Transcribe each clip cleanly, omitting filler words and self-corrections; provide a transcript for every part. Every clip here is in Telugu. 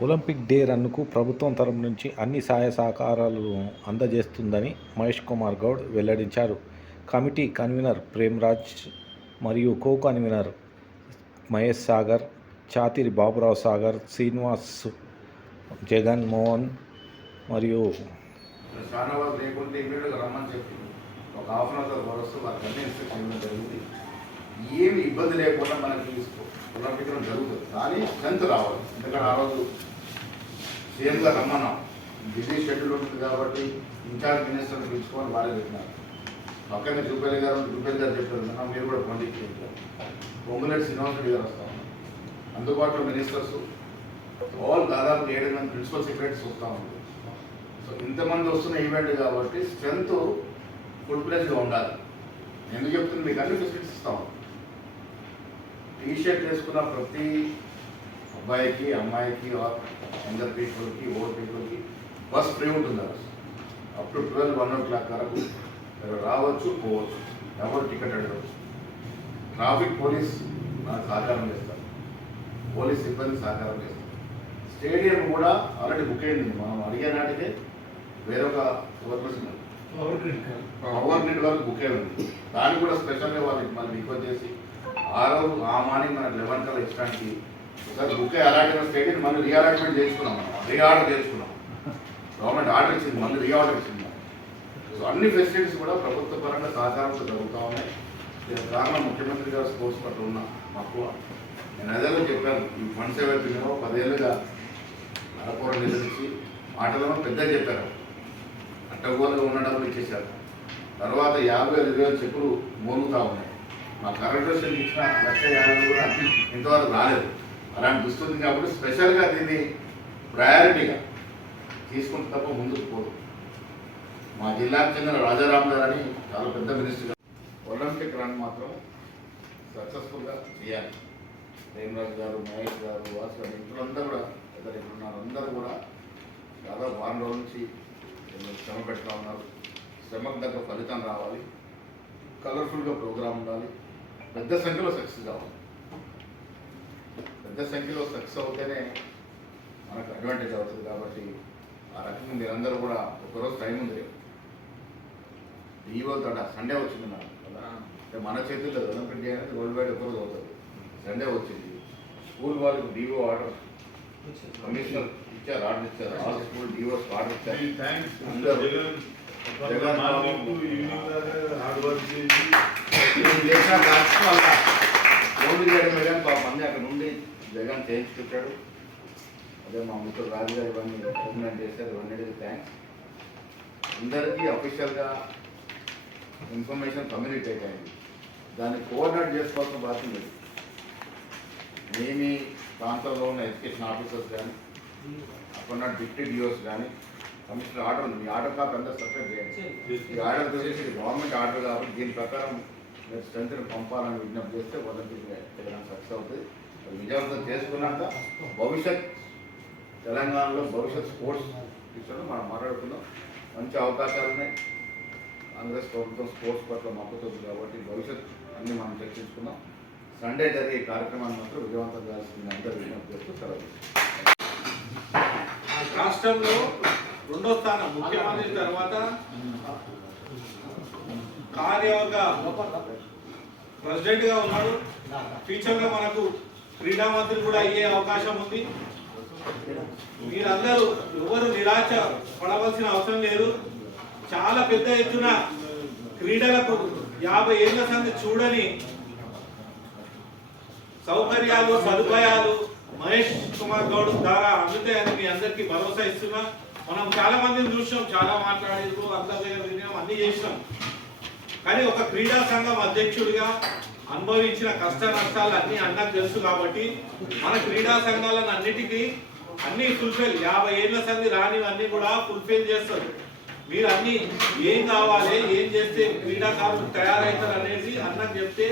ఒలింపిక్ డే రన్నుకు ప్రభుత్వం తరపు నుంచి అన్ని సహాయ సహకారాలు అందజేస్తుందని మహేష్ కుమార్ గౌడ్ వెల్లడించారు. కమిటీ కన్వీనర్ ప్రేమ్రాజ్ మరియు కో కన్వీనర్ మహేష్ సాగర్, చాతిరి బాబురావు సాగర్, శ్రీనివాస్, జగన్ మోహన్ మరియు ఒక హాఫ్ అన్ అవర్ వరకు వాళ్ళకి అన్ని ఇన్స్ట్రక్షన్ ఇవ్వడం జరిగింది. ఏమి ఇబ్బంది లేకుండా మనకి పునర్విక్రమం జరుగుతుంది, కానీ స్ట్రెంత్ రావాలి. ఎందుకంటే ఆ రోజు సీఎంగా రమ్మన్నాం, బిజీ షెడ్యూల్ ఉంటుంది కాబట్టి ఇన్ఛార్జ్ మినిస్టర్ని పిలుచుకొని వాళ్ళే పెట్టినారు. పక్కనే జూపల్లి గారు చెప్పారు, మీరు కూడా పండిట్ పొంగులేటి శ్రీనివాస్ రెడ్డి గారు వస్తాం, అందుబాటులో మినిస్టర్స్ ఆల్ దాదాపు 7 మంది ప్రిన్సిపల్ సెక్రటరీస్ వస్తూ ఉంది. సో ఇంతమంది వస్తున్న ఈవెంట్ కాబట్టి స్ట్రెంత్ ఫుల్ ప్లేస్గా ఉండాలి. ఎందుకు చెప్తుంది, మీకు అన్ని ఫెసిలిటీస్ ఇస్తాం. టీషర్ట్ వేసుకున్న ప్రతి అబ్బాయికి, అమ్మాయికి, యంగర్ పీపుల్కి, ఓల్డ్ పీపుల్కి బస్ ఫ్రీ ఉంటుంది. అప్ టు 12-1 o'clock వరకు మీరు రావచ్చు, పోవచ్చు, ఎవరు టికెట్ అడగవచ్చు. ట్రాఫిక్ పోలీస్ మనకు సహకారం చేస్తారు, పోలీస్ సిబ్బంది సహకారం చేస్తారు. స్టేడియం కూడా ఆల్రెడీ బుక్ అయింది. మనం అడిగే నాటికే వేరొక పవర్ గ్రిడ్ వరకు బుక్ అయి ఉంది. దానికి కూడా స్పెషల్గా వాళ్ళకి మళ్ళీ రిక్వెస్ట్ చేసి ఆ మార్నింగ్ మనకు 11 కల్లా ఇచ్చడానికి ఒకసారి బుక్ అయ్యి అలాట్ అయిన స్టేడియం మళ్ళీ రీఅలాట్మెంట్ చేసుకున్నాం. మనం రీఆర్డర్ చేసుకున్నాం, గవర్నమెంట్ ఆర్డర్ ఇచ్చింది, మళ్ళీ రీఆర్డర్ ఇచ్చింది. సో అన్ని ఫెసిలిటీస్ కూడా ప్రభుత్వ పరంగా సహకారంతో జరుగుతూ ఉన్నాయి. దీనికి కారణం ముఖ్యమంత్రి గారు స్పోర్ట్స్ పట్ల ఉన్న మక్కువ. నేను అదే చెప్పాను, ఈ ఫండ్స్ ఏవైతున్నాయో 10 ఏళ్ళుగా నడపూర నిర్వహించి మాటలను పెద్దగా చెప్పారు. అడ్డగోలుగా ఉన్న డబ్బులు ఇచ్చేశారు. తర్వాత 50,000 చెక్కులు మోగుతూ ఉన్నాయి. మా కరెక్షన్ ఇచ్చిన 1,50,000 కూడా ఇంతవరకు రాలేదు. అలాంటి దుస్తుంది కాబట్టి స్పెషల్గా దీన్ని ప్రయారిటీగా తీసుకుంటే తప్ప ముందుకు పోదు. మా జిల్లాకు చెందిన రాజారాం గారు అని చాలా పెద్ద మినిస్టర్, ఒలింపిక్ రన్ మాత్రం సక్సెస్ఫుల్గా చేయాలి. ప్రేమరాజ్ గారు, మహేష్ గారు, వాసు గారు, ఇంట్లో కూడా ఇద్దరు ఇక్కడున్నారు. అందరూ కూడా దాదాపు 1 రోజుల నుంచి శ్రమ పెడతా ఉన్నారు. శ్రమకు దగ్గర ఫలితం రావాలి, కలర్ఫుల్గా ప్రోగ్రామ్ ఉండాలి, పెద్ద సంఖ్యలో సక్సెస్ కావాలి. పెద్ద సంఖ్యలో సక్సెస్ అవుతేనే మనకు అడ్వాంటేజ్ అవుతుంది. కాబట్టి ఆ రకంగా మీరందరూ కూడా ఒకరోజు టైం ఉంది. ఈవో తోట సండే వచ్చింది నాకు కదా, అంటే మన చేతుల్లో ఒలింపిక్ డే అనేది వరల్డ్ వైడ్ ఒకరోజు అవుతుంది. సండే వచ్చింది. స్కూల్ వాళ్ళకి డిఓ ఆర్డర్, కమిషనర్ ఇచ్చారు, ఆర్డర్ ఇచ్చారు. ఆల్ స్కూల్ డిఓస్ ఆర్డర్ ఇచ్చారు. మేడం మంది అక్కడ నుండి జగన్ చేయించుకుంటాడు. అదే మా మిత్రులు రాజు గారు ఇవన్నీ ఇంప్లిమెంట్ చేశారు. ఇవన్నీ థ్యాంక్స్. అందరికీ అఫీషియల్గా ఇన్ఫర్మేషన్ కమ్యూనికేట్ అయింది. దాన్ని కోఆర్డినేట్ చేసుకోవాల్సిన బాధ్యత లేదు. మీ ప్రాంతంలో ఉన్న ఎడ్యుకేషన్ ఆఫీసర్స్ కానీ, అక్కడ డిప్యూటీ డిఓస్ కానీ, కమిషనర్ ఆర్డర్ ఉంది. ఈ ఆర్డర్ కాపీ అందరూ సబ్మిట్ చేయండి. ఈ ఆర్డర్ వచ్చేసి గవర్నమెంట్ ఆర్డర్ కాబట్టి దీని ప్రకారం మీరు స్ట్రెంత్ని పంపాలని విజ్ఞప్తి చేస్తే ఒలింపిక్ తెలంగాణ సక్సెస్ అవుతుంది. విజయవంతం చేసుకున్నాక భవిష్యత్ తెలంగాణలో భవిష్యత్ స్పోర్ట్స్ విషయంలో మనం మాట్లాడుకుందాం. మంచి అవకాశాలు ఉన్నాయి. కాంగ్రెస్ ప్రభుత్వం స్పోర్ట్స్ పట్ల మద్దతు కాబట్టి భవిష్యత్ అన్నీ మనం చర్చించుకుందాం. సండే జరిగే కార్యక్రమాన్ని మాత్రం విజయవంతం చేయాల్సింది అందరూ విజ్ఞప్తి చేస్తూ సెలవు. రాష్ట్రంలో 2వ స్థానం ముఖ్యమంత్రి తర్వాత కార్యవర్గ ప్రెసిడెంట్గా ఉన్నాడు. ఫ్యూచర్లో మనకు క్రీడా మంత్రి కూడా అయ్యే అవకాశం ఉంది. మీరందరూ ఎవరు నిరాశ పడవలసిన అవసరం లేదు. చాలా పెద్ద ఎత్తున క్రీడలకు 50 ఏళ్ల సంది చూడని సౌకర్యాలు, సదుపాయాలు మహేష్ కుమార్ గౌడ్ ద్వారా అందుతాయని మీ అందరికీ భరోసా ఇస్తున్నా. మనం చాలా మందిని చూసాం, చాలా మాట్లాడేందుకు అందరి దగ్గర విన్నాం, అన్ని చేసినాం. కానీ ఒక క్రీడా సంఘం అధ్యక్షుడిగా అనుభవించిన కష్ట నష్టాలు అన్నీ అన్నకు తెలుసు. కాబట్టి మన క్రీడా సంఘాలను అన్నిటికీ అన్ని ఫుల్ఫిల్ 50 ఏళ్ల సంది రానివన్నీ కూడా ఫుల్ఫిల్ చేస్తారు. మీరు అన్ని ఏం కావాలి, ఏం చేస్తే క్రీడాకారులు తయారవుతారు అనేది అన్నకు చెప్తే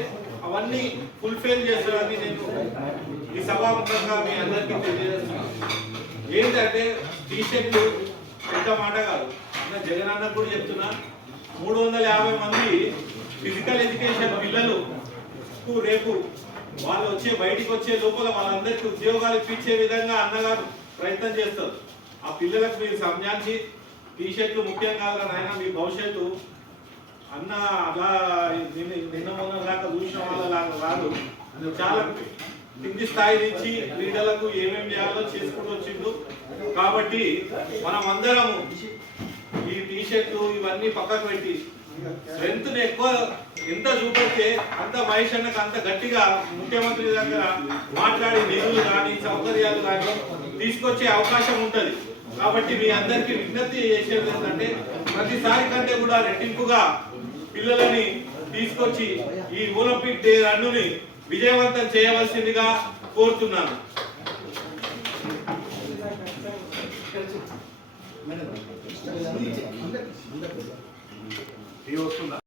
అవన్నీ ఫుల్ఫిల్ చేస్తారని నేను ఈ సభాముఖంగా మీ అందరికీ తెలియజేస్తున్నాను. ఏంటంటే టీషర్ట్లు పెద్ద మాట కాదు. అన్న జగన్ అన్న కూడా చెప్తున్నా, 350 మంది ఫిజికల్ ఎడ్యుకేషన్ పిల్లలు రేపు వాళ్ళు బయటికి వచ్చే లోపల వాళ్ళందరికీ ఉద్యోగాలు ఇప్పించే విధంగా అన్నగారు ప్రయత్నం చేస్తారు. ఆ పిల్లలకు మీరు సంజాంచి టీషర్ట్లు ముఖ్యం కాదురా నాయన, మీ భవిష్యత్తు అన్న అలా నిన్న మొన్న దాకా చూసిన వాళ్ళలాగా రాదు. చాలా కింది స్థాయి నుంచి క్రీడలకు ఏమేమి చేయాలో చేసుకుంటూ వచ్చిండు. కాబట్టి మనం అందరం ఈ టీషర్ట్లు ఇవన్నీ పక్కకు పెట్టి స్ట్రెంత్ ఎక్కువ ఎంత చూపెడితే అంత మహేష్ అన్నకు అంత గట్టిగా ముఖ్యమంత్రి దగ్గర మాట్లాడి నిధులు కానీ సౌకర్యాలు కానీ తీసుకొచ్చే అవకాశం ఉంటుంది. కాబట్టి మీ అందరికీ విజ్ఞప్తి చేసేది ఏంటంటే ప్రతిసారి కంటే కూడా రెట్టింపుగా పిల్లలని తీసుకొచ్చి ఈ ఒలింపిక్ డే రన్నుని విజయవంతం చేయవలసిందిగా కోరుతున్నాను. వస్తుందా?